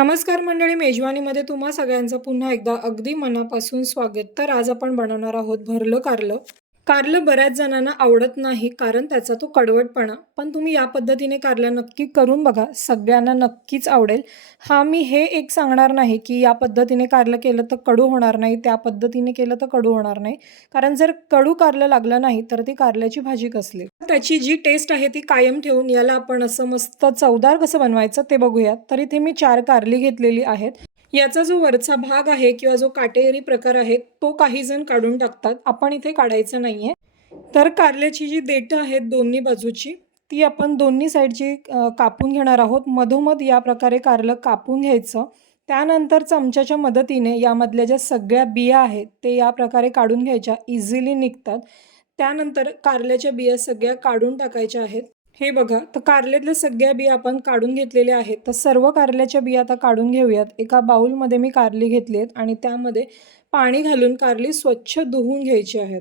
नमस्कार मंडळी, मेजवानीमध्ये तुम्हा सगळ्यांचं पुन्हा एकदा अगदी मनापासून स्वागत। तर आज आपण बनवणार आहोत भरलं कारलं। कारलं बऱ्याच जणांना आवडत नाही कारण त्याचा तो कडवटपणा, पण तुम्ही या पद्धतीने कारलं नक्की करून बघा, सगळ्यांना नक्कीच आवडेल। मी हे एक सांगणार नाही की या पद्धतीने कारलं केलं तर कडू होणार नाही, त्या पद्धतीने केलं तर कडू होणार नाही, कारण जर कडू कारलं लागलं नाही तर ती कारल्याची भाजी कसली। त्याची जी टेस्ट आहे ती कायम ठेवून याला आपण असं मस्त चवदार कसं बनवायचं ते बघूया। तर इथे मी 4 कारली घेतलेली आहेत। याचा जो वरचा भाग आहे किंवा जो काटेरी प्रकार आहे तो काही जण काढून टाकतात, आपण इथे काढायचं नाहीये। तर कारल्याची जी देठ आहेत दोन्ही बाजूची ती आपण दोन्ही साइडची कापून घेणार आहोत। मधोमध या प्रकारे कारलं कापून घ्यायचं। त्यानंतर चमच्याच्या मदतीने यामधल्या ज्या सगळ्या बिया आहेत ते या प्रकारे काढून घ्यायच्या, इझिली निघतात। त्यानंतर कारल्याच्या बिया सगळ्या काढून टाकायच्या आहेत। हे बघा, तर कारल्यातल्या सगळ्या बिया आपण काढून घेतलेल्या आहेत। तर सर्व कारल्याच्या बिया आता काढून घेऊयात। एका बाउलमध्ये मी कारली घेतली आहेत आणि त्यामध्ये पाणी घालून कारली स्वच्छ धुवून घ्यायची आहेत।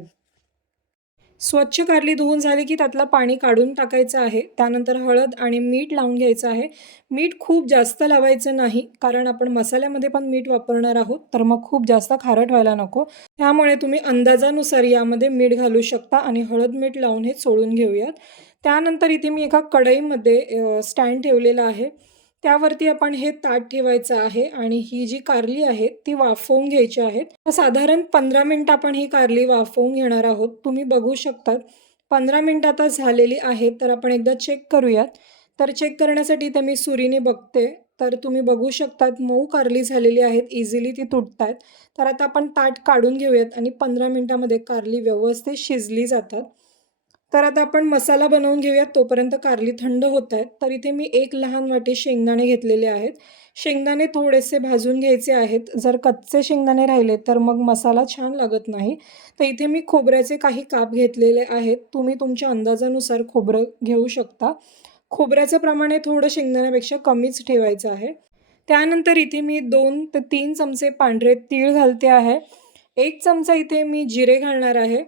स्वच्छ कारली धुवून झाली की त्यातलं पाणी काढून टाकायचं आहे। त्यानंतर हळद आणि मीठ लावून घ्यायचं आहे। मीठ खूप जास्त लावायचं नाही कारण आपण मसाल्यामध्ये पण मीठ वापरणार आहोत, तर मग खूप जास्त खारट व्हायला नको। त्यामुळे तुम्ही अंदाजानुसार यामध्ये मीठ घालू शकता आणि हळद मीठ लावून हे सोडून घेऊयात। त्यानंतर इथे मी एका कढईमध्ये स्टँड ठेवलेला आहे, त्यावरती आपण हे ताट ठेवायचं आहे आणि ही जी कारली आहे ती वाफवून घ्यायची आहे। साधारण 15 मिनिट आपण ही कारली वाफवून घेणार आहोत। तुम्ही बघू शकता 15 मिनिट आता झालेली आहेत, तर आपण एकदा चेक करूयात। तर चेक करण्यासाठी इथे मी सुरीने बघते, तर तुम्ही बघू शकतात मऊ कारली झालेली आहेत, इझिली ती तुटतात। तर आता आपण ताट काढून घेऊयात आणि 15 मिनिटांमध्ये कारली व्यवस्थित शिजली जातात। तर आता आपण मसाला बनवून घेऊयात, तोपर्यंत कारली थंड होत आहेत। तर इथे मी 1 लहान वाटी शेंगदाणे घेतलेले आहेत। शेंगदाणे थोडेसे भाजून घ्यायचे आहेत, जर कच्चे शेंगदाणे राहिले तर मग मसाला छान लागत नाही। तर इथे मी खोबऱ्याचे काही काप घेतलेले आहेत, तुम्ही तुमच्या अंदाजानुसार खोबरं घेऊ शकता। खोबऱ्याचं प्रमाण थोडं शेंगदाण्यापेक्षा कमीच ठेवायचं आहे। त्यानंतर इथे मी 2 ते 3 चमचे पांढरे तीळ घालते आहे। 1 चमचा इथे मी जिरे घालणार आहे।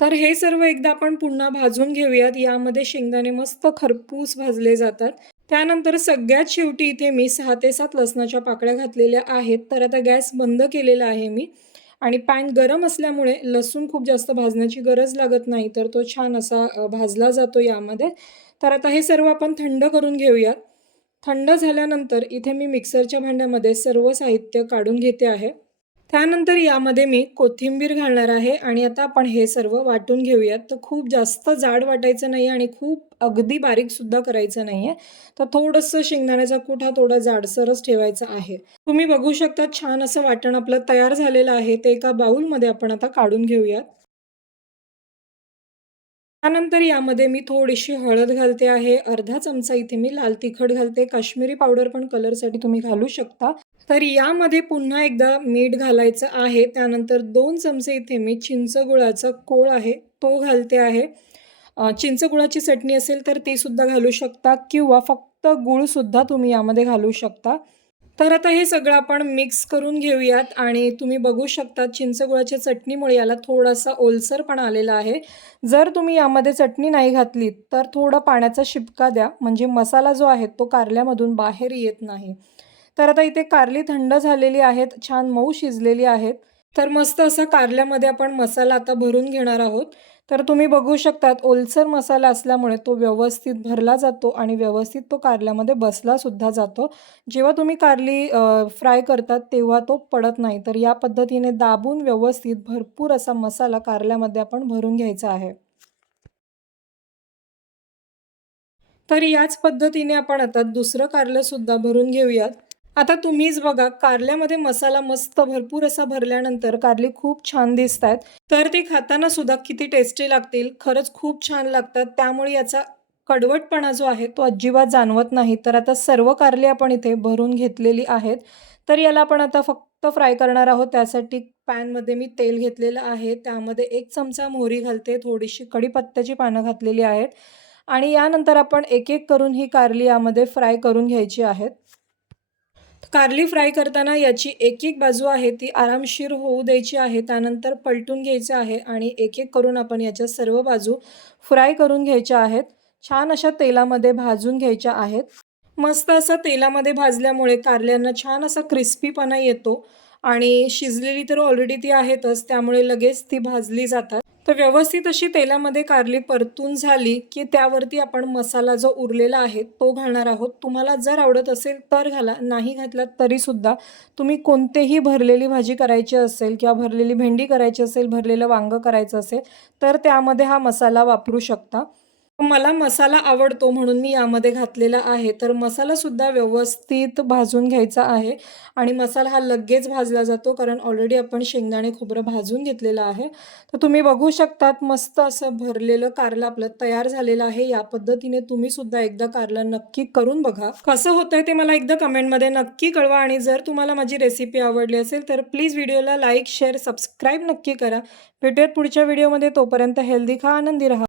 तर हे सर्व एकदा आपण पुन्हा भाजून घेऊयात। यामध्ये शेंगदाणे मस्त खरपूस भाजले जातात। त्यानंतर सगळ्यात शेवटी इथे मी 6 ते 7 लसणाच्या पाकळ्या घातलेल्या आहेत। तर आता गॅस बंद केलेला आहे मी आणि पॅन गरम असल्यामुळे लसूण खूप जास्त भाजण्याची गरज लागत नाही, तर तो छान असा भाजला जातो यामध्ये। तर आता हे सर्व आपण थंड करून घेऊयात। थंड झाल्यानंतर इथे मी मिक्सरच्या भांड्यामध्ये सर्व साहित्य काढून घेते आहे। त्यानंतर यामध्ये मी कोथिंबीर घालणार आहे आणि आता आपण हे सर्व वाटून घेऊयात। तर खूप जास्त जाड वाटायचं नाही आणि खूप अगदी बारीक सुद्धा करायचं नाहीये। तर थोडंसं शेंगदाण्याचा कूट हा थोडा जाडसरच ठेवायचा आहे। तुम्ही बघू शकता छान असं वाटण आपलं तयार झालेलं आहे। ते एका बाउलमध्ये आपण आता काढून घेऊयात। त्यानंतर यामध्ये मी थोडीशी हळद घालते आहे, अर्धा चमचा इथे मी लाल तिखट घालते, काश्मीरी पावडर पण कलरसाठी तुम्ही घालू शकता। तर यामध्ये पुन्हा एकदा मीठ घालायचं आहे। त्यानंतर 2 चमचे इथे मी चिंचगुळाचा कोळ आहे तो घालते आहे। चिंचगुळाची चटणी असेल तर ती सुद्धा घालू शकता किंवा फक्त गूळ सुद्धा तुम्ही यामध्ये घालू शकता। तर आता हे सगळं आपण मिक्स करून घेऊयात आणि तुम्ही बघू शकता चिंचगुळाच्या चटणीमुळे याला थोडासा ओलसरपणा आलेला आहे। जर तुम्ही यामध्ये चटणी नाही घातली तर थोडा पाण्याचा शिपका द्या, म्हणजे मसाला जो आहे तो कारल्यामधून बाहेर येत नाही। तर आता इथे कारली थंड झालेली आहेत, छान मऊ शिजलेली आहेत। तर मस्त असं कारल्यामध्ये आपण मसाला आता भरून घेणार आहोत। तर तुम्ही बघू शकतात ओलसर मसाला असल्यामुळे तो व्यवस्थित भरला जातो आणि व्यवस्थित तो कारल्यामध्ये बसला सुद्धा जातो। जेव्हा तुम्ही कारली फ्राय करतात तेव्हा तो पडत नाही। तर या पद्धतीने दाबून व्यवस्थित भरपूर असा मसाला कारल्यामध्ये आपण भरून घ्यायचा आहे। तर याच पद्धतीने आपण आता दुसरं कारलं सुद्धा भरून घेऊयात। आता तुम्हीच बघा, कारल्यामध्ये मसाला मस्त भरपूर असा भरल्यानंतर कारली खूप छान दिसतात। तर ते खाताना सुद्धा किती टेस्टी लागतील, खरंच खूप छान लागतात। त्यामुळे याचा कडवटपणा जो आहे तो अजिबात जाणवत नाही। तर आता सर्व कारली आपण इथे भरून घेतलेली आहेत। तर याला आपण आता फक्त फ्राय करणार आहोत। त्यासाठी पॅनमध्ये मी तेल घेतलेलं आहे, त्यामध्ये 1 चमचा मोहरी घालते, थोडीशी कढीपत्त्याची पानं घातलेली आहेत आणि यानंतर आपण एक एक करून ही कारली यामध्ये फ्राय करून घ्यायची आहेत। कारली फ्राय करताना याची एक एक बाजू आहे ती आरामशीर होऊ द्यायची आहे। त्यानंतर पलटून घ्यायचं आहे आणि एक एक करून आपण याच्या सर्व बाजू फ्राय करून घ्यायच्या आहेत। छान अशा तेलामध्ये भाजून घ्यायच्या आहेत। मस्त असं तेलामध्ये भाजल्यामुळे कारल्यांना छान असा क्रिस्पीपणा येतो आणि शिजलेली तर ऑलरेडी ती आहेतच, त्यामुळे लगेच ती भाजली जातात. तर व्यवस्थित अशी तेलामध्ये कारली परतून झाली, की त्यावरती आपण मसाला जो उरलेला आहे तो घालणार आहोत. तुम्हाला जर आवडत असेल तर घाला, नाही घातलात तरीसुद्धा तुम्ही कोणतेही भरलेली भाजी करायची असेल किंवा भरलेली भेंडी करायची असेल, भरलेलं वांगं करायचं असेल, तर त्यामध्ये हा मसाला वापरू शकता. मला मसाला आवडतो म्हणून मी यामध्ये घातलेला आहे. तर मसालासुद्धा व्यवस्थित भाजून घ्यायचा आहे आणि मसाला हा लगेच भाजला जातो कारण ऑलरेडी आपण शेंगदाणे खोबरं भाजून घेतलेलं आहे. तर तुम्ही बघू शकतात मस्त असं भरलेलं कारलं आपलं तयार झालेलं आहे. या पद्धतीने तुम्हीसुद्धा एकदा कारलं नक्की करून बघा. कसं होतंय ते मला एकदा कमेंटमध्ये नक्की कळवा आणि जर तुम्हाला माझी रेसिपी आवडली असेल तर प्लीज व्हिडिओला लाईक, शेअर, सबस्क्राईब नक्की करा. भेटूयात पुढच्या व्हिडिओमध्ये. तोपर्यंत हेल्दी खा, आनंदी राहा.